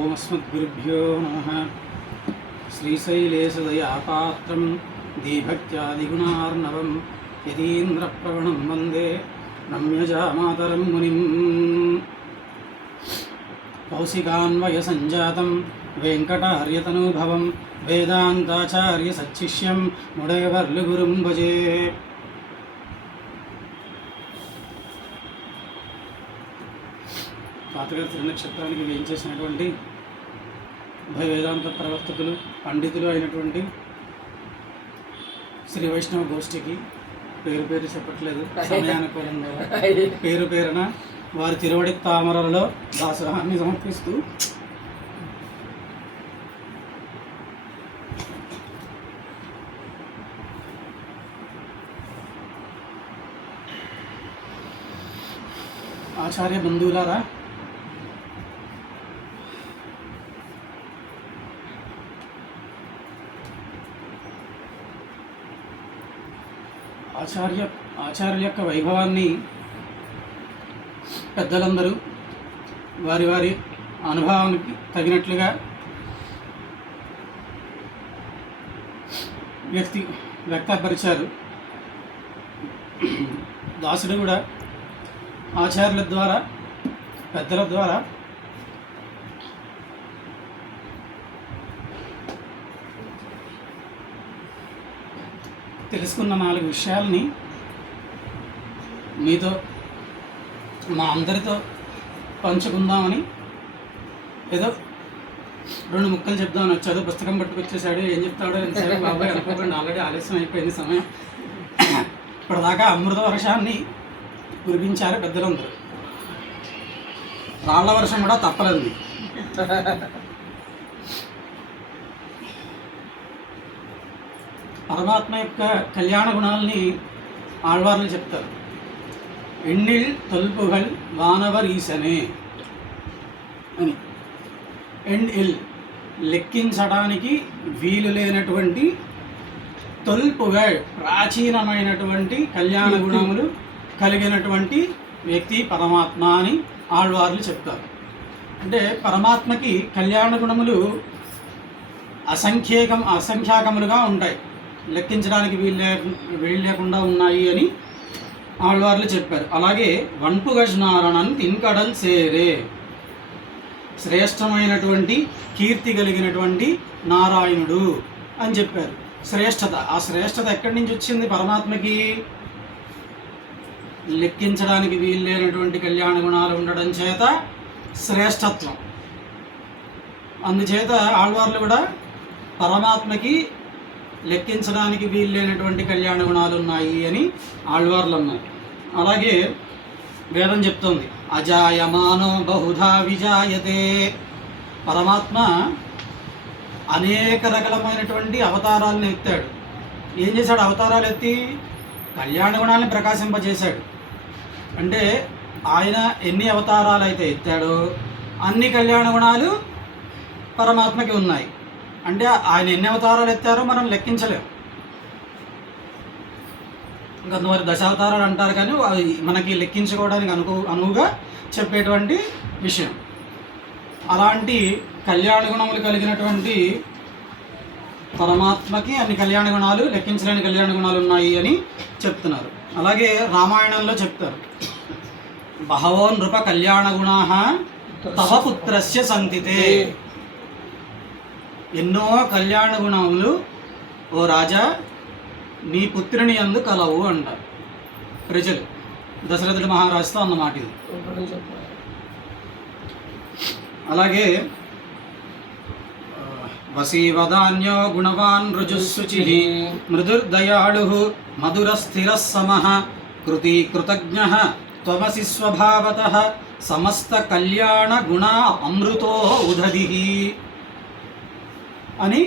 ఓమస్మద్గురుభ్యో నమః. శ్రీశైలేశదయాపాత్రం దీభక్త్యాదిగుణార్ణవం యతీంద్రప్రవణం వందే రమ్యజామాతరం మునిం. కౌశికాన్వయసంజాతం వెంకటార్యతనూభవం వేదాంతాచార్య సచ్చిష్యం ముడేవర్లు గురుం భజే. తాతగారి త్రినక్షత్రానికి వేయించేసినటువంటి ఉభయ వేదాంత ప్రవర్తకులు పండితులు అయినటువంటి శ్రీ వైష్ణవ గోష్ఠికి పేరు పేరు చెప్పట్లేదు, సమయానుకూలంగా పేరు పేరున వారి తిరువడి తామరలలో దాసరాన్ని సమర్పిస్తూ ఆచార్య బంధువులారా, ఆచార్యుల యొక్క వైభవాన్ని పెద్దలందరూ వారి వారి అనుభవానికి తగినట్లుగా వ్యక్తపరిచారు. దాసుడు కూడా ఆచార్యుల ద్వారా, పెద్దల ద్వారా తెలుసుకున్న 4 విషయాల్ని మీతో, మా అందరితో పంచుకుందామని ఏదో 2 ముక్కలు చెప్దామని వచ్చాడు. పుస్తకం పట్టుకొచ్చేసాడు, ఏం చెప్తాడో ఎంతసేపు బాబాయ్ అనుకోకుండా ఆల్రెడీ ఆలస్యం అయిపోయింది సమయం. ఇప్పటిదాకా అమృత వర్షాన్ని కురిపించారు పెద్దలందరూ. రాళ్ల వర్షం కూడా తప్పలేదు. పరమాత్మ యొక్క కళ్యాణ గుణాలని ఆళ్వార్లు చెప్తారు. ఎన్నిల్ తొల్పుగల్ వానవర్ ఈశనే అని. ఎన్నిల్ లెక్కించడానికి వీలు లేనటువంటి, తొల్పుగల్ ప్రాచీనమైనటువంటి కళ్యాణ గుణములు కలిగినటువంటి వ్యక్తి పరమాత్మ అని ఆళ్వార్లు చెప్తారు. అంటే పరమాత్మకి కళ్యాణ గుణములు అసంఖ్యాకములుగా ఉంటాయి, లెక్కించడానికి వీలు లేకుండా ఉన్నాయి అని ఆళ్వార్లు చెప్పారు. అలాగే వన్పుగజ్నారణన్ తిన్కడల్ సేరే, శ్రేష్టమైనటువంటి కీర్తి కలిగినటువంటి నారాయణుడు అని చెప్పారు. శ్రేష్టత, ఆ శ్రేష్టత ఎక్కడి నుంచి వచ్చింది? పరమాత్మకి లెక్కించడానికి వీలు లేనటువంటి కళ్యాణ గుణాలు ఉండడం చేత శ్రేష్టత్వం. అందుచేత ఆళ్వార్లు కూడా పరమాత్మకి లెక్కించడానికి వీలు లేనటువంటి కళ్యాణ గుణాలు ఉన్నాయి అని ఆళ్వార్లు అన్నారు. అలాగే వేదం చెప్తోంది, అజాయమానో బహుధా విజాయతే. పరమాత్మ అనేక రకాలమైనటువంటి అవతారాలను ఎత్తాడు. ఏం చేశాడు? అవతారాలు ఎత్తి కళ్యాణ గుణాలను ప్రకాశింపజేశాడు. అంటే ఆయన ఎన్ని అవతారాలు అయితే ఎత్తాడో అన్ని కళ్యాణ గుణాలు పరమాత్మకి ఉన్నాయి. అంటే ఆయన ఎన్ని అవతారాలు ఎత్తారో మనం లెక్కించలేం. కొంతమంది దశావతారాలు అంటారు, కానీ అవి మనకి లెక్కించుకోవడానికి అనువుగా చెప్పేటువంటి విషయం. అలాంటి కళ్యాణ గుణములు కలిగినటువంటి పరమాత్మకి అన్ని కళ్యాణ గుణాలు, లెక్కించలేని కళ్యాణ గుణాలు ఉన్నాయి అని చెప్తున్నారు. అలాగే రామాయణంలో చెప్తారు, బహవో నృప కళ్యాణ గుణాః తవ పుత్రస్య సంతితే. ఎన్నో కళ్యాణ గుణములు ఓ రాజా నీ పుత్రుని యందు కలవు అంటారు ప్రజలు. దశరథుడి మహారాజుతో అన్నమాట ఇది. అలాగే వసీవదాన్యో గుణవాన్ రుజుశుచి మృదుర్దయాళు మధురస్థిర సమః కృతి కృతజ్ఞ త్వమసి స్వభావతః సమస్త కళ్యాణ గుణ అమృతో ఉదధి అని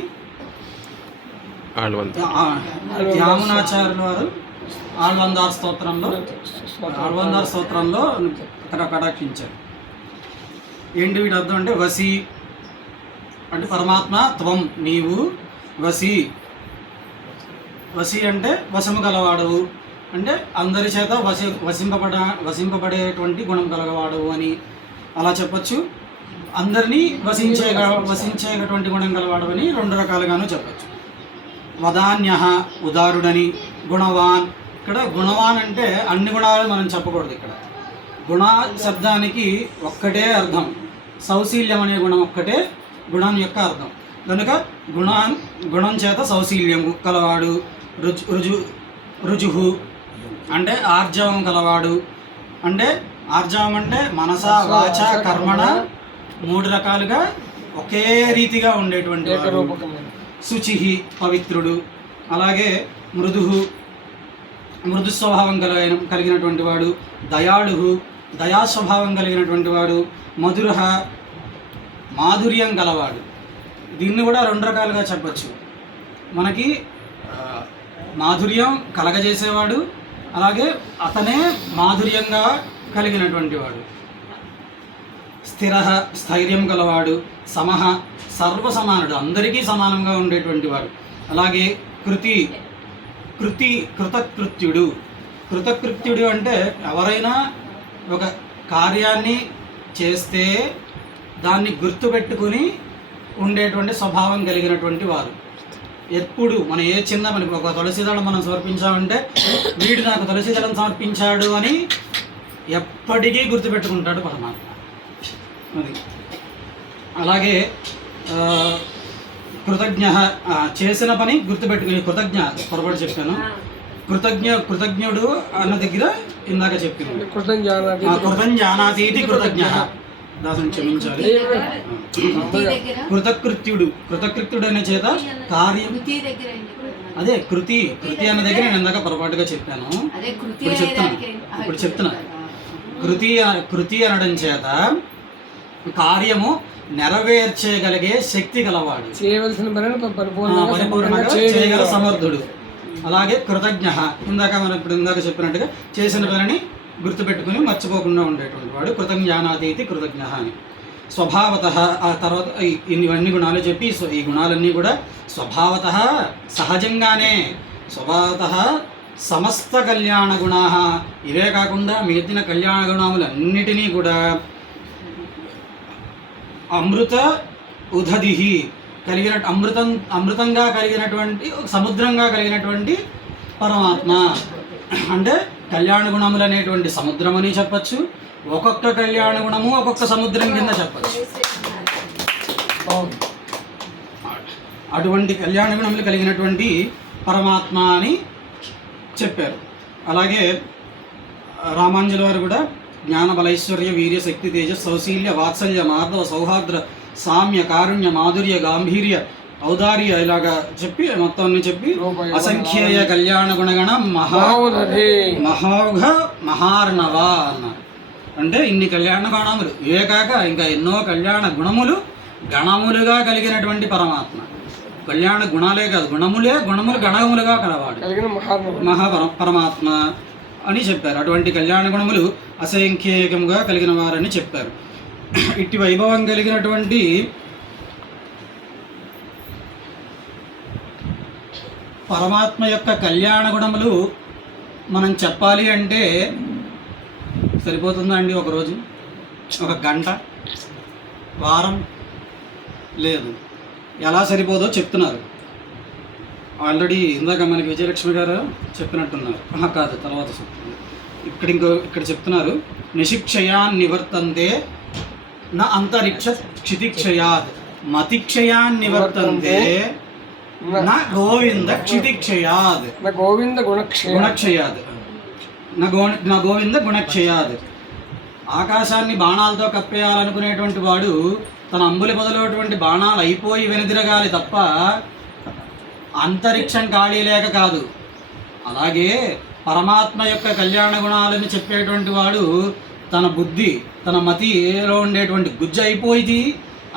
యామునాచార్యుల వారు ఆళ్వందార్ స్తోత్రంలో కటాక్షించారు. ఏంటి వీటి అర్థం అంటే, వసి అంటే పరమాత్మ, త్వం నీవు, వసి వసి అంటే వశము గలవాడవు, అంటే అందరి చేత వసింపబడేటువంటి గుణం కలగవాడు అని అలా చెప్పచ్చు. అందరినీ వసించేటటువంటి గుణం గలవాడవని 2 రకాలుగాను చెప్పచ్చు. వదాన్య ఉదారుడని, గుణవాన్. ఇక్కడ గుణవాన్ అంటే అన్ని గుణాలు మనం చెప్పకూడదు. ఇక్కడ గుణ శబ్దానికి ఒక్కటే అర్థం, సౌశీల్యం అనే గుణం ఒక్కటే గుణం యొక్క అర్థం. కనుక గుణం చేత సౌశీల్యము కలవాడు. రుజుహు అంటే ఆర్జవం కలవాడు. అంటే ఆర్జవం అంటే మనస వాచ కర్మణ 3 రకాలుగా ఒకే రీతిగా ఉండేటువంటి వాడు. శుచి పవిత్రుడు. అలాగే మృదు స్వభావం కలిగినటువంటి వాడు. దయాళు దయా స్వభావం కలిగినటువంటి వాడు. మధుర మాధుర్యం గలవాడు. దీన్ని కూడా 2 రకాలుగా చెప్పచ్చు. మనకి మాధుర్యం కలగజేసేవాడు, అలాగే అతనే మాధుర్యంగా కలిగినటువంటి వాడు. స్థైర్యం గలవాడు. సర్వసమానుడు, అందరికీ సమానంగా ఉండేటువంటి వాడు. అలాగే కృతకృత్యుడు అంటే ఎవరైనా ఒక కార్యాన్ని చేస్తే దాన్ని గుర్తుపెట్టుకుని ఉండేటువంటి స్వభావం కలిగినటువంటి వారు. ఎప్పుడు మనం మనకి ఒక తులసిదళం మనం సమర్పించామంటే వీడు నాకు తులసిదళం సమర్పించాడు అని ఎప్పటికీ గుర్తుపెట్టుకుంటాడు పరమాత్మ. అది అలాగే కృతజ్ఞ చేసిన పని గుర్తుపెట్టుకుని, పొరపాటు చెప్పాను. కృతజ్ఞుడు అన్న దగ్గర ఇందాక చెప్పింది కృతం జానాతీతి కృతజ్ఞ. దాసుని క్షమించాలి. కృతకృత్యుడు అనే చేత కార్యం, అదే కృతి అన్న దగ్గర నేను ఇందాక పొరపాటుగా చెప్పాను. ఇప్పుడు చెప్తున్నా కృతి అనడం చేత కార్యము నెరవేర్చగలిగే శక్తి గలవాడు, పరిపూర్ణంగా చేయగల సమర్థుడు. అలాగే కృతజ్ఞ ఇందాక చెప్పినట్టుగా చేసిన పనిని గుర్తుపెట్టుకుని మర్చిపోకుండా ఉండేటువంటి వాడు. కృతజ్ఞానాతీతి కృతజ్ఞ అని. స్వభావత ఆ తర్వాత ఇవన్నీ గుణాలు చెప్పి ఈ గుణాలన్నీ కూడా స్వభావత సహజంగానే, స్వభావత సమస్త కళ్యాణ గుణా, ఇవే కాకుండా మిగిలిన కళ్యాణ గుణములన్నిటినీ కూడా అమృత ఉదధిహి కలిగిన అమృతంగా కలిగినటువంటి, సముద్రంగా కలిగినటువంటి పరమాత్మ. అంటే కళ్యాణ గుణములు అనేటువంటి సముద్రం అని చెప్పచ్చు. ఒక్కొక్క కళ్యాణ గుణము ఒక్కొక్క సముద్రం కింద చెప్పచ్చు. అటువంటి కళ్యాణ గుణములు కలిగినటువంటి పరమాత్మ అని చెప్పారు. అలాగే రామాంజుల వారు కూడా జ్ఞాన బలైశ్వర్య వీర్య శక్తి తేజ సౌశీల్య వాత్సల్య మాధవ సౌహార్ద్ర సామ్య కారుణ్య మాధుర్య గాంభీర్య ఔదార్య ఇలాగా చెప్పి మొత్తం చెప్పి అసంఖ్యేయ కళ్యాణ గుణగణ మహౌఘ మహార్ణవ అన్నారు. అంటే ఇన్ని కళ్యాణ గుణములు ఇవే కాక ఇంకా ఎన్నో కళ్యాణ గుణములు గణములుగా కలిగినటువంటి పరమాత్మ. కళ్యాణ గుణాలే కాదు, గుణములు గణములుగా కలవాడు పరమాత్మ అని చెప్పారు. అటువంటి కళ్యాణ గుణములు అసంఖ్యేయకంగా కలిగిన వారని చెప్పారు. ఇట్టి వైభవం కలిగినటువంటి పరమాత్మ యొక్క కళ్యాణ గుణములు మనం చెప్పాలి అంటే సరిపోతుందా అండి? ఒకరోజు, ఒక గంట, వారం? లేదు, ఎలా సరిపోదో చెప్తున్నారు. ఆల్రెడీ ఇందాక మనకి విజయలక్ష్మి గారు చెప్పినట్టున్నారు. కాదు, తర్వాత చెప్తున్నారు. ఇక్కడ చెప్తున్నారు, నిశిక్షయాన్ నివర్తంతే నా అంతరిక్ష క్షితిక్షయాత్ మతిక్షయాన్ నివర్తంతే నా గోవింద క్షితిక్షయాద్ గోవింద గుణక్షయాద్ నా గోవింద గుణక్షయాద్. ఆకాశాన్ని బాణాలతో కప్పేయాలనుకునేటువంటి వాడు తన అంబులి బదులటువంటి బాణాలు అయిపోయి వెనుదిరగాలి తప్ప అంతరిక్షం ఖాళీ లేక కాదు. అలాగే పరమాత్మ యొక్క కళ్యాణ గుణాలని చెప్పేటువంటి వాడు తన బుద్ధి, తన మతిలో ఉండేటువంటి గుజ్జు అయిపోయి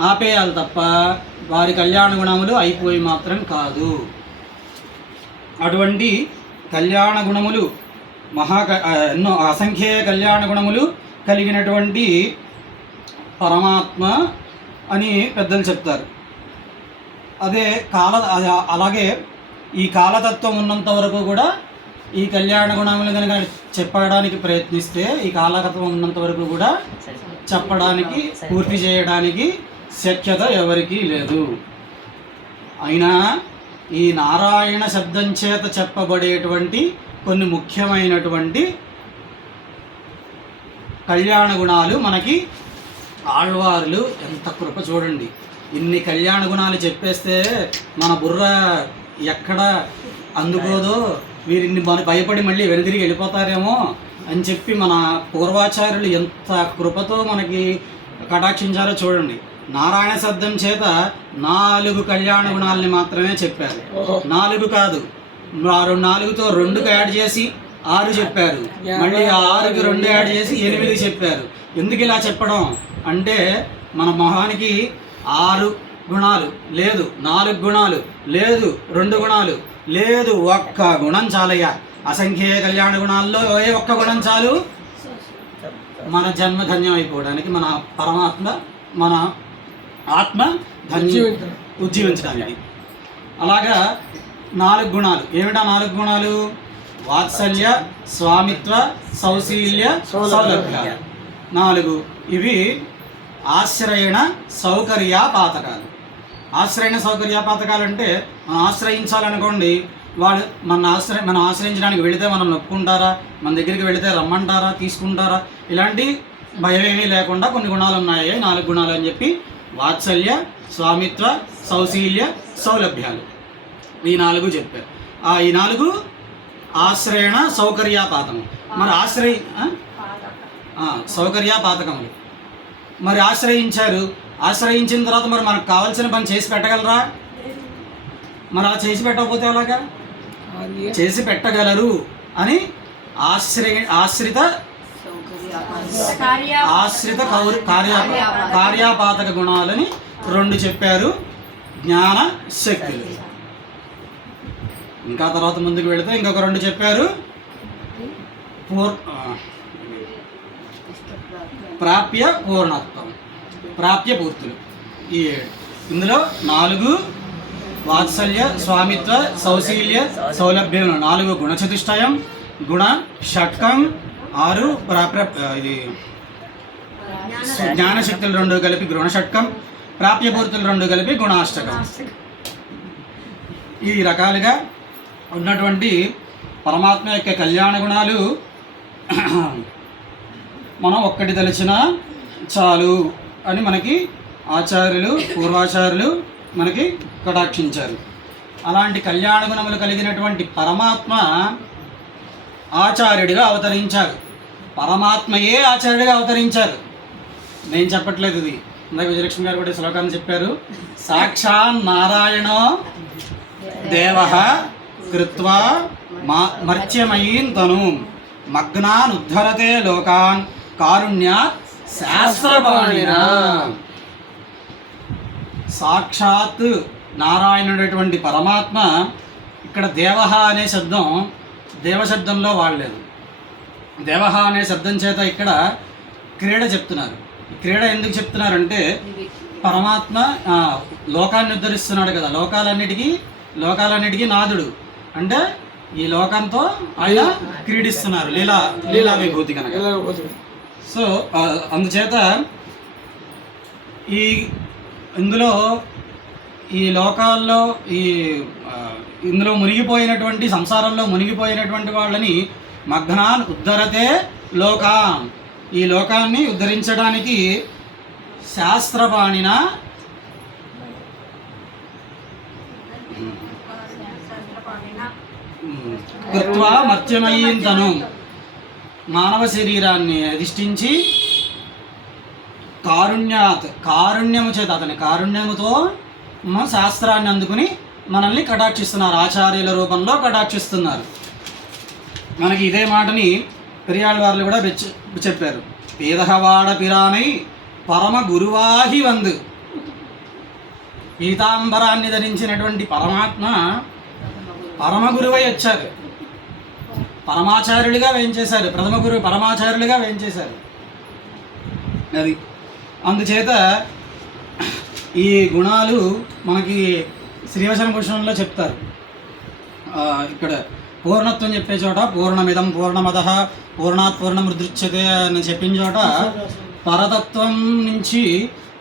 ఆపేయాలి తప్ప వారి కళ్యాణ గుణములు అయిపోయి మాత్రం కాదు. అటువంటి కళ్యాణ గుణములు ఎన్నో అసంఖ్యేయ కళ్యాణ గుణములు కలిగినటువంటి పరమాత్మ అని పెద్దలు చెప్తారు. అలాగే ఈ కాలతత్వం ఉన్నంత వరకు కూడా ఈ కళ్యాణ గుణములు కనుక చెప్పడానికి ప్రయత్నిస్తే ఈ కాలతత్వం ఉన్నంత వరకు కూడా చెప్పడానికి పూర్తి చేయడానికి శక్యత ఎవరికీ లేదు. అయినా ఈ నారాయణ శబ్దం చేత చెప్పబడేటువంటి కొన్ని ముఖ్యమైనటువంటి కళ్యాణ గుణాలు మనకి ఆళ్వారులు ఎంత కృప చూడండి. ఇన్ని కళ్యాణ గుణాలు చెప్పేస్తే మన బుర్ర ఎక్కడ అందుకోదో, వీరిని భయపడి మళ్ళీ వెనుదిరిగి వెళ్ళిపోతారేమో అని చెప్పి మన పూర్వాచార్యులు ఎంత కృపతో మనకి కటాక్షించారో చూడండి. నారాయణ శబ్దం చేత 4 కళ్యాణ గుణాలని మాత్రమే చెప్పారు. 4 కాదు, 4తో 2 యాడ్ చేసి 6 చెప్పారు. మళ్ళీ 6కి 2 యాడ్ చేసి 8 చెప్పారు. ఎందుకు ఇలా చెప్పడం అంటే మన మొహానికి 6 గుణాలు లేదు, 4 గుణాలు లేదు, 2 గుణాలు లేదు, 1 గుణం చాలయ్యా. అసంఖ్యేయ కళ్యాణ గుణాల్లో ఏ 1 గుణం చాలు మన జన్మ ధన్యం అయిపోవడానికి, మన పరమాత్మ మన ఆత్మ ఉజ్జీవించడానికి. అలాగా 4 గుణాలు. ఏమిటా 4 గుణాలు? వాత్సల్య, స్వామిత్వ, సౌశీల్య, సౌలభ్యాలు 4. ఇవి ఆశ్రయణ సౌకర్యాపాతకాలు. ఆశ్రయణ సౌకర్యాపాతకాలు అంటే మనం ఆశ్రయించాలనుకోండి, వాళ్ళు మనం ఆశ్రయించడానికి వెళితే మనం నొప్పుకుంటారా, మన దగ్గరికి వెళితే రమ్మంటారా, తీసుకుంటారా, ఇలాంటి భయమేమీ లేకుండా కొన్ని గుణాలు ఉన్నాయి. 4 గుణాలు అని చెప్పి వాత్సల్య, స్వామిత్వ, సౌశీల్య, సౌలభ్యాలు ఈ 4 చెప్పారు. ఈ 4 ఆశ్రయణ సౌకర్యాపాతము. మరి సౌకర్యాపాతకములు. మరి ఆశ్రయించిన తర్వాత మరి మనకు కావాల్సిన పని చేసి పెట్టగలరా? మరి అలా చేసి పెట్టకపోతే అలాగా? చేసి పెట్టగలరు అని ఆశ్రిత కార్యాపాతక గుణాలని 2 చెప్పారు. జ్ఞాన శక్తులు. ఇంకా తర్వాత ముందుకు వెళితే ఇంకొక 2 చెప్పారు. ప్రాప్య పూర్ణత్వం, ప్రాప్య పూర్తులు. ఈ 7. ఇందులో 4 వాత్సల్య, స్వామిత్వ, సౌశీల్య, సౌలభ్యం 4 గుణచతుష్టయం, గుణ షట్కం 6 ఇది జ్ఞానశక్తులు 2 కలిపి గుణషట్కం, ప్రాప్యపూర్తులు 2 కలిపి గుణాష్టకం. ఈ రకాలుగా ఉన్నటువంటి పరమాత్మ యొక్క కళ్యాణ గుణాలు మనం ఒక్కటి తలచిన చాలు అని మనకి ఆచార్యులు పూర్వాచార్యులు మనకి కటాక్షించారు. అలాంటి కళ్యాణ గుణములు కలిగినటువంటి పరమాత్మ ఆచార్యుడిగా అవతరించారు. పరమాత్మయే ఆచార్యుడిగా అవతరించారు. నేను చెప్పట్లేదు, ఇది ఇందాక విజయలక్ష్మి గారు కూడా శ్లోకాన్ని చెప్పారు. సాక్షాన్ నారాయణో దేవః కృత్వా మర్త్యమయీన్ తను మగ్నాన్ ఉద్ధరతే లోకాన్ కారుణ్యాత్ శాస్త్రపాణినా. సాక్షాత్ నారాయణుడైనటువంటి పరమాత్మ ఇక్కడ దేవః అనే శబ్దం దేవశబ్దంలో వాడలేదు. దేవః అనే శబ్దం చేత ఇక్కడ క్రీడ చెప్తున్నారు. క్రీడ ఎందుకు చెప్తున్నారంటే పరమాత్మ లోకాన్ని ఉద్ధరిస్తున్నాడు కదా, లోకాలన్నిటికీ నాథుడు. అంటే ఈ లోకంతో ఆయన క్రీడిస్తున్నారు, లీలా విభూతి కనుక. సో అందుచేత ఇందులో ఈ లోకాల్లో ఇందులో మునిగిపోయినటువంటి సంసారంలో మునిగిపోయినటువంటి వాళ్ళని మగ్నాన్ ఉద్ధరతే లోకాన్, ఈ లోకాన్ని ఉద్ధరించడానికి శాస్త్రపాణిన కృత్వా మర్త్యమయీన్ తను మానవ శరీరాన్ని అధిష్ఠించి కారుణ్యము చేత అతని కారుణ్యముతో శాస్త్రాన్ని అందుకుని మనల్ని కటాక్షిస్తున్నారు, ఆచార్యుల రూపంలో కటాక్షిస్తున్నారు. మనకి ఇదే మాటని పెరియాళ్ళవార్లు కూడా చెప్పారు. పేదహవాడ పిరానై పరమ గురువాహి వందు. పీతాంబరాన్ని ధరించినటువంటి పరమాత్మ పరమ గురువై వచ్చారు, పరమాచార్యుడిగా వేయించేశారు, ప్రథమ గురువు పరమాచార్యుడిగా వేయించేశారు. అది అందుచేత ఈ గుణాలు మనకి శ్రీవచన భూషణంలో చెప్తారు. ఇక్కడ పూర్ణత్వం చెప్పే చోట పూర్ణమిదం పూర్ణమదః పూర్ణాత్ పూర్ణముద్రిచ్యతే అని చెప్పిన చోట పరతత్వం నుంచి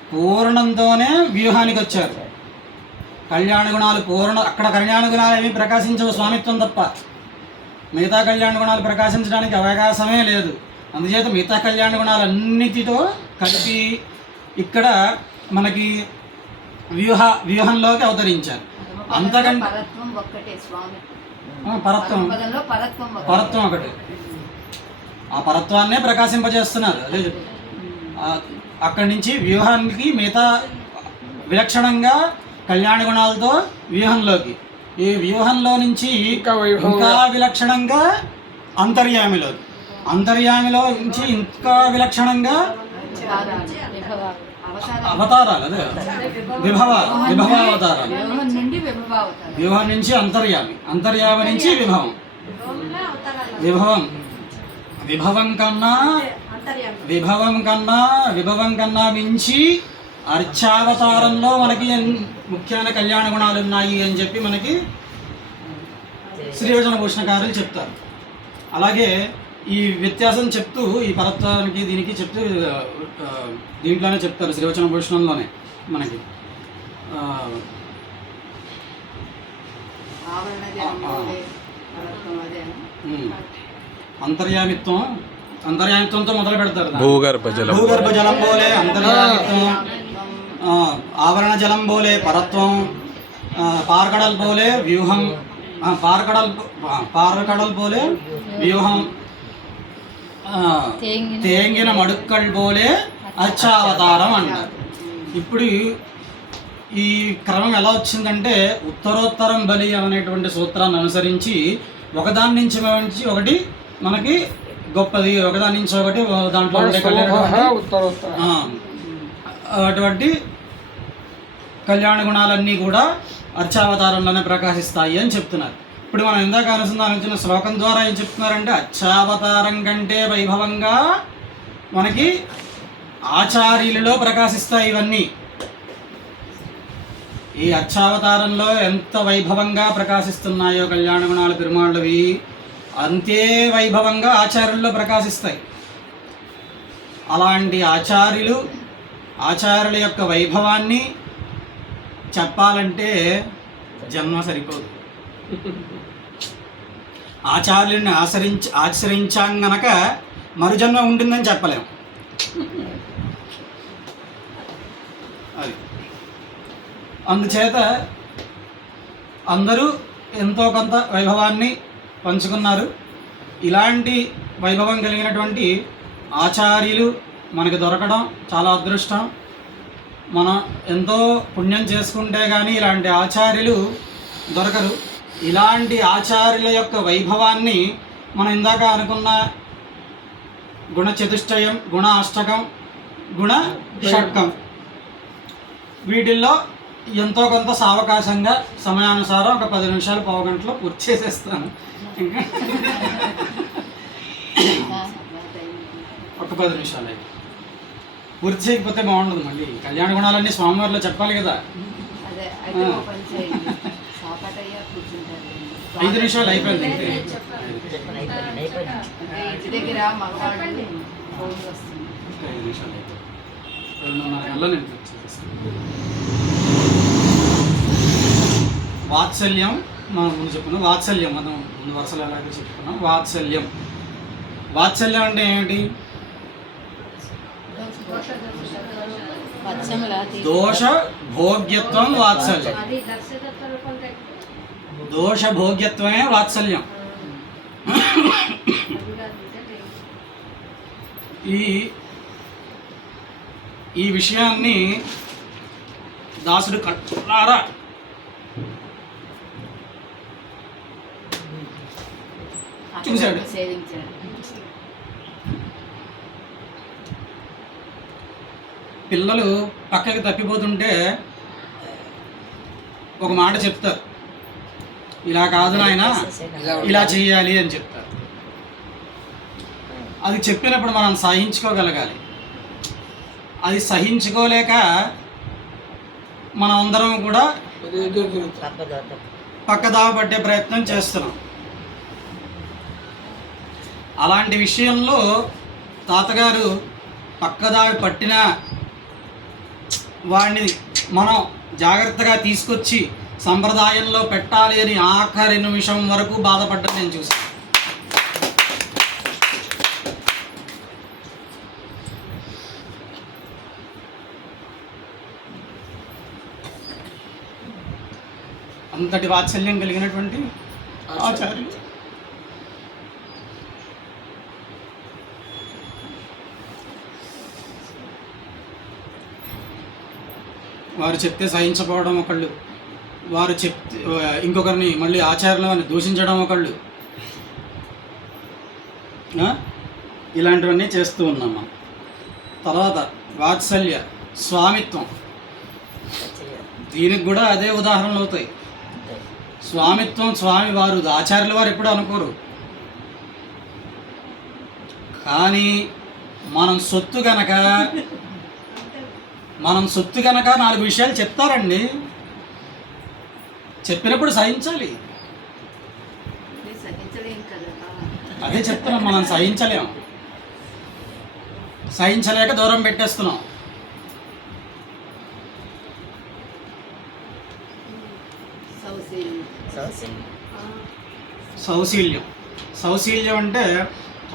పూర్ణంతోనే వ్యూహానికి వచ్చారు. కళ్యాణ గుణాలు అక్కడ కళ్యాణ గుణాలు ఏమీ ప్రకాశించవు స్వామిత్వం తప్ప. మిగతా కళ్యాణ గుణాలు ప్రకాశించడానికి అవకాశమే లేదు. అందుచేత మిగతా కళ్యాణ గుణాలన్నిటితో కలిపి ఇక్కడ మనకి వ్యూహంలోకి అవతరించారు. అంతకంటే పరత్వం ఒకటి, ఆ పరత్వాన్నే ప్రకాశింపజేస్తున్నారు. అదే అక్కడి నుంచి వ్యూహానికి మిగతా విలక్షణంగా కళ్యాణ గుణాలతో వ్యూహంలోకి, ఈ వ్యూహంలో నుంచి ఇంకా విలక్షణంగా అంతర్యామిలోకి, అంతర్యామిలో నుంచి ఇంకా విలక్షణంగా అవతారాలు, అదే విభవావతారాలు. విభవం నుంచి అంతర్యామి, అంతర్యామి నుంచి విభవం, విభవం కన్నా మించి అర్చావతారంలో మనకి ముఖ్యమైన కళ్యాణ గుణాలు ఉన్నాయి అని చెప్పి మనకి శ్రీవచన భూషణకారులు చెప్తారు. అలాగే ఈ వ్యత్యాసం చెప్తూ ఈ పరత్వానికి దీనికి చెప్తూ దీంట్లోనే చెప్తారు శ్రీవచన భూషణంలోనే మనకి అంతర్యామిత్వంతో మొదలు పెడతారు. భూగర్భ జలం బోలే అంతర్యామిత్వం, ఆవరణ జలం బోలే పరత్వం, పార్కడల్ బోలే వ్యూహం, పార్కడల్ బోలే వ్యూహం, తేంగిన మడుక్కల్ బోలే అచ్చావతారం అంటారు. ఇప్పుడు ఈ క్రమం ఎలా వచ్చిందంటే ఉత్తరోత్తరం బలి అనేటువంటి సూత్రాన్ని అనుసరించి ఒకదాని నుంచి ఒకటి మనకి గొప్పది, ఒకదాని నుంచి ఒకటి దాంట్లో అటువంటి కళ్యాణ గుణాలన్నీ కూడా అర్చావతారంలోనే ప్రకాశిస్తాయి అని చెప్తున్నారు. ఇప్పుడు మనం ఇందాక అనుసంధానించిన శ్లోకం ద్వారా ఏం చెప్తున్నారంటే అర్చావతారం కంటే వైభవంగా మనకి ఆచార్యులలో ప్రకాశిస్తాయి ఇవన్నీ. ఈ అర్చావతారంలో ఎంత వైభవంగా ప్రకాశిస్తున్నాయో కళ్యాణ గుణాలు పెరుమాళ్ళవి, అంతే వైభవంగా ఆచార్యుల్లో ప్రకాశిస్తాయి. అలాంటి ఆచార్యుల యొక్క వైభవాన్ని చెప్పాలంటే జన్మ సరిపోదు. ఆచార్యుల్ని ఆశ్రయించాం గనక మరుజన్మ ఉంటుందని చెప్పలేము. అది అందుచేత అందరూ ఎంతో కొంత వైభవాన్ని పంచుకున్నారు. ఇలాంటి వైభవం కలిగినటువంటి ఆచార్యులు మనకి దొరకడం చాలా అదృష్టం. మనం ఎంతో పుణ్యం చేసుకుంటే కానీ ఇలాంటి ఆచార్యులు దొరకరు. ఇలాంటి ఆచార్యుల యొక్క వైభవాన్ని మనం ఇందాక అనుకున్న గుణ చతుష్టయం, గుణ అష్టకం, గుణ షట్కం, వీటిల్లో ఎంతో కొంత సావకాశంగా సమయానుసారం ఒక 10 నిమిషాలు, పావు గంటలో పూర్తి చేసేస్తాను. ఇంకా ఒక 10 నిమిషాలు అయితే పూర్తి చేయకపోతే బాగుండదు. మళ్ళీ కళ్యాణ గుణాలన్నీ స్వామివారిలో చెప్పాలి కదా. 5 నిమిషాలు అయిపోయింది. 5 నిమిషాలు అయిపోయింది. 2:30 గంటల నేను వాత్సల్యం మనం ముందు చెప్పుకున్నాం. వాత్సల్యం మనం ముందు వరుసలు ఎలాగో చెప్పుకున్నాం. వాత్సల్యం అంటే ఏమిటి? దోష భోగ్యత్వం వాత్సల్యం. దోష భోగ్యత్వమే వాత్సల్యం. ఈ విషయాన్ని దాసుడు కట్టులారా చూశాడు. పిల్లలు పక్కకి తప్పిపోతుంటే ఒక మాట చెప్తారు, ఇలా కాదు నాయన ఇలా చేయాలి అని చెప్తారు. అది చెప్పినప్పుడు మనం సహించుకోగలగాలి. అది సహించుకోలేక మనం అందరం కూడా పక్కదావ పట్టే ప్రయత్నం చేస్తున్నాం. అలాంటి విషయంలో తాతగారు పక్కదారి పట్టిన వాడిని మనం జాగ్రత్తగా తీసుకొచ్చి సంప్రదాయంలో పెట్టాలి అని ఆఖరి నిమిషం వరకు బాధపడ్డం నేను చూసాను. అంతటి వాత్సల్యం కలిగినటువంటి ఆచార్యులు. వారు చెప్తే సహించకపోవడం ఒకళ్ళు, వారు చెప్తే ఇంకొకరిని మళ్ళీ ఆచార్యులను దూషించడం ఒకళ్ళు, ఇలాంటివన్నీ చేస్తూ ఉన్నాం మనం. తర్వాత వాత్సల్య, స్వామిత్వం, దీనికి కూడా అదే ఉదాహరణలు అవుతాయి. స్వామిత్వం, స్వామి వారు ఆచార్యుల వారు ఎప్పుడు అనుకోరు, కానీ మనం సొత్తు కనుక 4 విషయాలు చెప్తారండి. చెప్పినప్పుడు సహించాలి. అదే చెప్తున్నాం, మనం సహించలేక దూరం పెట్టేస్తున్నాం. సౌశీల్యం అంటే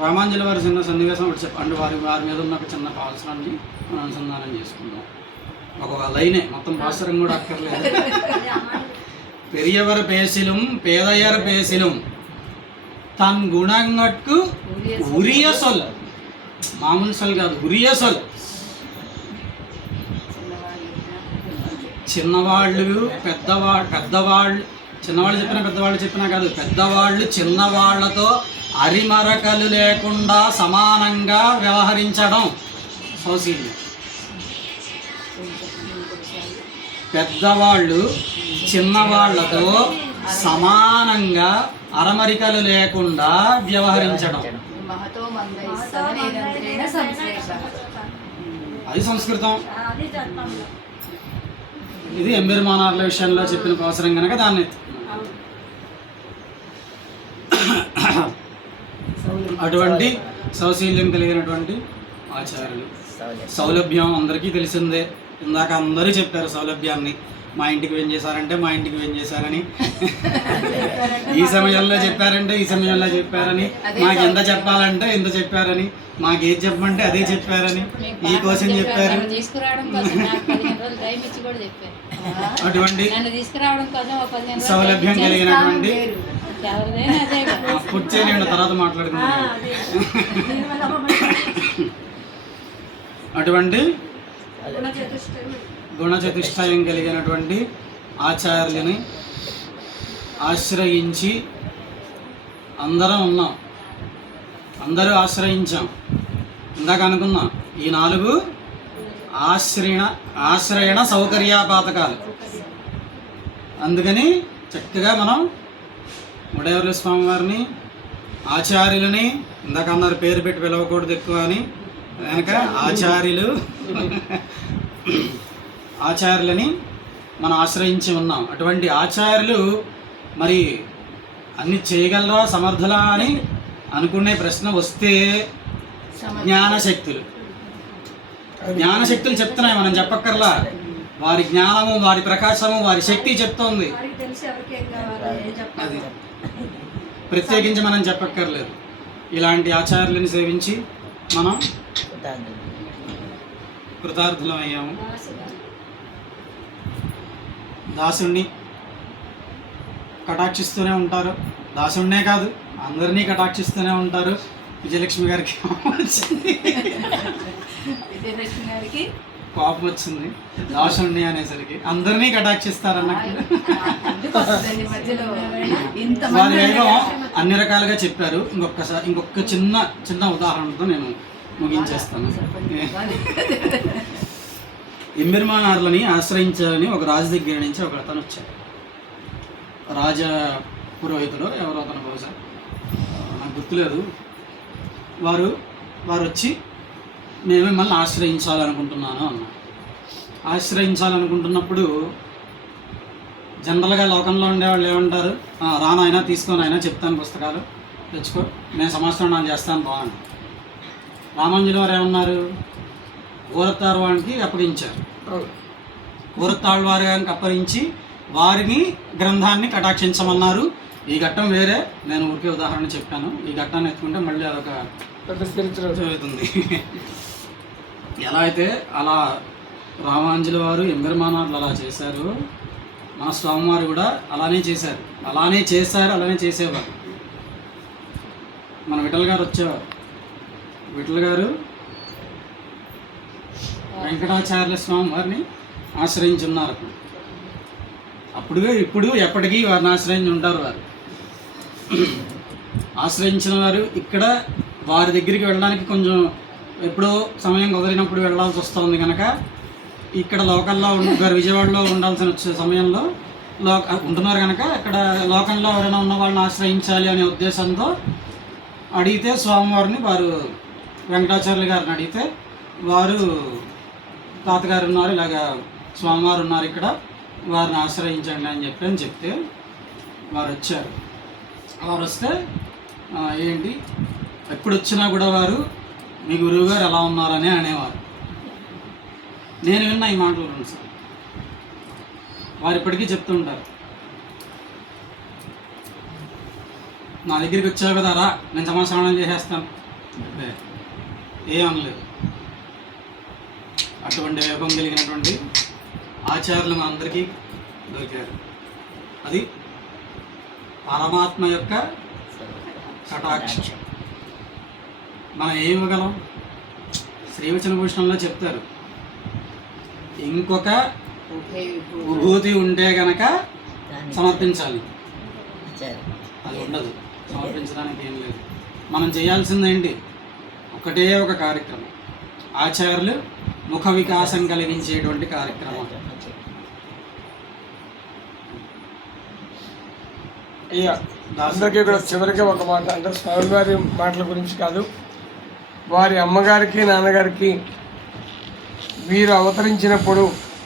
రామాంజలి వారి చిన్న సన్నివేశం ఒకటి చెప్పండి. వారి మీద ఉన్న ఒక చిన్న పాల్సరాన్ని మనం అనుసంధానం చేసుకుందాం. ఒక లైనే, మొత్తం పాసరం కూడా అక్కర్లేదు. పెరియవర్ పేసిலும் పేదయర్ పేసిலும் తన్ గుణంగట్కు ఉరియ సొల్, మామూలు సొల్ కాదు, ఉరియ సొల్. చిన్నవాళ్ళు పెద్దవాళ్ళు చిన్నవాళ్ళు చెప్పినా పెద్దవాళ్ళు చెప్పినా కాదు, పెద్దవాళ్ళు చిన్నవాళ్లతో అరిమరకలు లేకుండా సమానంగా వ్యవహరించడం సౌశీల్యం. పెద్దవాళ్ళు చిన్నవాళ్లతో సమానంగా అరమరికలు లేకుండా వ్యవహరించడం, అది సంస్కృతం. ఇది ఎంబెరుమానార్ల విషయంలో చెప్పిన అవసరం కనుక దాన్ని అటువంటి సౌశీల్యం కలిగినటువంటి ఆచార్యులు. సౌలభ్యం అందరికీ తెలిసిందే. ఇందాక అందరూ చెప్పారు సౌలభ్యాన్ని. మా ఇంటికి ఏం చేశారంటే మా ఇంటికి ఏం చేశారని, ఈ సమయంలో చెప్పారంటే ఈ సమయంలో చెప్పారని, మాకు ఎంత చెప్పాలంటే ఎంత చెప్పారని, మాకేది చెప్పమంటే అదే చెప్పారని, ఈ కోసం చెప్పారు. అటువంటి సౌలభ్యం కలిగినటువంటి పూర్తి చేయండి, తర్వాత మాట్లాడుకుంటాం. అటువంటి గుణచతుష్టయం కలిగినటువంటి ఆచార్యులని ఆశ్రయించి అందరం ఉన్నాం, అందరూ ఆశ్రయించాం. ఇందాక అనుకున్నాం, ఈ 4 ఆశ్రయణ సౌకర్యాపాతకాలు. అందుకని చక్కగా మనం ఉడయవర్ల స్వామి వారిని, ఆచార్యులని, ఇందాక అన్నారు పేరు పెట్టి పిలవకూడదు ఎక్కువ అని, కనుక ఆచార్యులని మనం ఆశ్రయించి ఉన్నాం. అటువంటి ఆచార్యులు మరి అన్ని చేయగలరా, సమర్థులా అని అనుకునే ప్రశ్న వస్తే జ్ఞానశక్తులు చెప్తున్నాయి, మనం చెప్పక్కర్లా. వారి జ్ఞానము, వారి ప్రకాశము, వారి శక్తి చెప్తోంది. అది ప్రత్యేకించి మనం చెప్పక్కర్లేదు. ఇలాంటి ఆచార్యులను సేవించి మనం కృతార్థులం అయ్యాము. దాసుణ్ణి కటాక్షిస్తూనే ఉంటారు. దాసుణ్ణే కాదు, అందరినీ కటాక్షిస్తూనే ఉంటారు. విజయలక్ష్మి గారికి కోపం వచ్చింది దాసుణ్ణి అనేసరికి. అందరినీ కటాక్షిస్తారన్నట్టు వారి ఏదో అన్ని రకాలుగా చెప్పారు. ఇంకొక చిన్న ఉదాహరణతో నేను ముగించేస్తాను. ఎంబెరుమానార్లని ఆశ్రయించాలని ఒక రాజు దగ్గర నుంచి ఒక అతను వచ్చాడు. రాజ పురోహితుడు ఎవరో అతను, బహుశా నాకు గుర్తులేదు. వారు వచ్చి నేను మిమ్మల్ని ఆశ్రయించాలనుకుంటున్నాను అన్నారు. ఆశ్రయించాలనుకుంటున్నప్పుడు జనరల్గా లోకంలో ఉండేవాళ్ళు ఏమంటారు, రానాయనా తీసుకొని అయినా చెప్తాను, పుస్తకాలు తెచ్చుకో, నేను సంవత్సరం చేస్తాను బాగుంది. రామాంజలి వారు ఏమన్నారు, ఊరతాళ్వానికి అప్పగించారు. ఊరతాళ్వారికి అప్పగించి వారిని గ్రంథాన్ని కటాక్షించమన్నారు. ఈ ఘట్టం వేరే, నేను ఊరికే ఉదాహరణ చెప్పాను. ఈ ఘట్టాన్ని ఎత్తుకుంటే మళ్ళీ అదొక జరుగుతుంది. ఎలా అయితే అలా రామాంజలి వారు ఎంబెరుమానార్లు అలా చేశారు, మన స్వామివారు కూడా అలానే చేశారు, అలానే చేసేవారు. మన విఠల్ గారు వచ్చేవారు. విఠల్ గారు వెంకటాచార్య స్వామి వారిని ఆశ్రయించి ఉన్నారు. ఇప్పుడు ఎప్పటికీ వారిని ఆశ్రయించి ఉంటారు. వారు ఆశ్రయించిన వారు ఇక్కడ వారి దగ్గరికి వెళ్ళడానికి కొంచెం ఎప్పుడో సమయం కుదిరినప్పుడు వెళ్ళాల్సి వస్తుంది కనుక ఇక్కడ లోకల్లో విజయవాడలో ఉండాల్సిన వచ్చే సమయంలో ఉంటున్నారు కనుక ఇక్కడ లోకంలో ఎవరైనా ఉన్న వాళ్ళని ఆశ్రయించాలి అనే ఉద్దేశంతో అడిగితే స్వామివారిని వారు వెంకటాచార్యులు గారిని అడిగితే వారు తాతగారు ఉన్నారు, ఇలాగా స్వామివారు ఉన్నారు ఇక్కడ, వారిని ఆశ్రయించండి అని చెప్తే వారు వచ్చారు. వారు వస్తే ఏంటి ఎప్పుడు వచ్చినా కూడా వారు మీ గురువు గారు ఎలా ఉన్నారని అనేవారు. నేను విన్నా ఈ మాటలు గురించి. వారు ఇప్పటికీ చెప్తుంటారు, నా దగ్గరికి వచ్చావు కదా రా, నేను సమాచారం చేసేస్తాను. ఏమనలేదు. అటువంటి వేగం కలిగినటువంటి ఆచార్యులు మా అందరికీ దొరికారు. అది పరమాత్మ యొక్క కటాక్షం. మనం ఏం ఇవ్వగలం? శ్రీవచన భూషణంలో చెప్తారు, ఇంకొక విభూతి ఉంటే గనక సమర్పించాలి. అది ఉండదు, సమర్పించడానికి ఏం లేదు. మనం చేయాల్సిందేంటి? ఒకటే ఒక కార్యక్రమం, ఆచార్యులు ముఖ వికాసం కలిగించేటువంటి కార్యక్రమం. అందరికీ కూడా చివరికి ఒక మాట, అంటే స్వామివారి మాటల గురించి కాదు, వారి అమ్మగారికి నాన్నగారికి వీరు అవతరించినప్పుడు,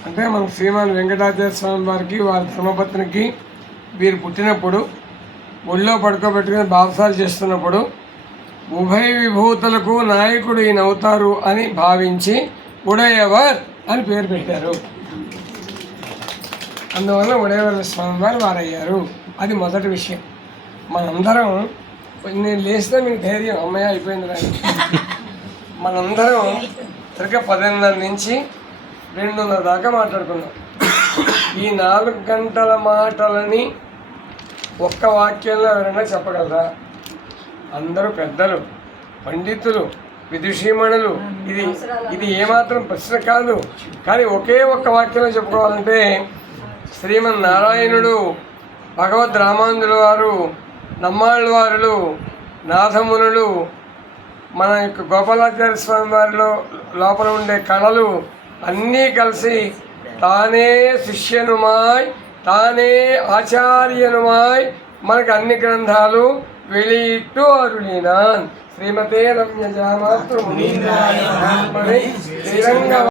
అంటే మన శ్రీమాన్ వెంకటాచార్య స్వామి వారికి వారి ధర్మపత్నికి వీరు పుట్టినప్పుడు ఒళ్ళో పడుకోబెట్టుకుని బాప్సాలు చేస్తున్నప్పుడు ఉభయ విభూతులకు నాయకుడు ఈయన అవుతారు అని భావించి ఉడయవర్ అని పేరు పెట్టారు. అందువల్ల ఉడయవర్ స్వామి వారు వారయ్యారు. అది మొదటి విషయం. మనందరం, నేను లేస్తే మీకు ధైర్యం అమ్మయ్య అయిపోయింది రాని, మనందరం సరిగ్గా 10:30 నుంచి 2:30 దాకా మాట్లాడుకున్నాం. ఈ 4 గంటల మాటలని ఒక్క వాక్యంలో ఎవరైనా చెప్పగలరా? అందరూ పెద్దలు, పండితులు, విదుషీమణులు. ఇది ఏమాత్రం ప్రశ్న కాదు. కానీ ఒకే ఒక్క వాక్యంలో చెప్పుకోవాలంటే శ్రీమన్నారాయణుడు, భగవద్ రామానుజుల వారు, నమ్మాళ్ళవారులు, నాథమునులు, మన యొక్క గోపాలాచార్య స్వామి వారిలో లోపల ఉండే కళలు అన్నీ కలిసి తానే శిష్యనుమాయ్, తానే ఆచార్యనుమాయ్ మనకు అన్ని గ్రంథాలు வெளியிட்டு அருளினான். ஸ்ரீமதே ரம்யஜாமாத்ரு முனீந்திராய శ్రీరంగ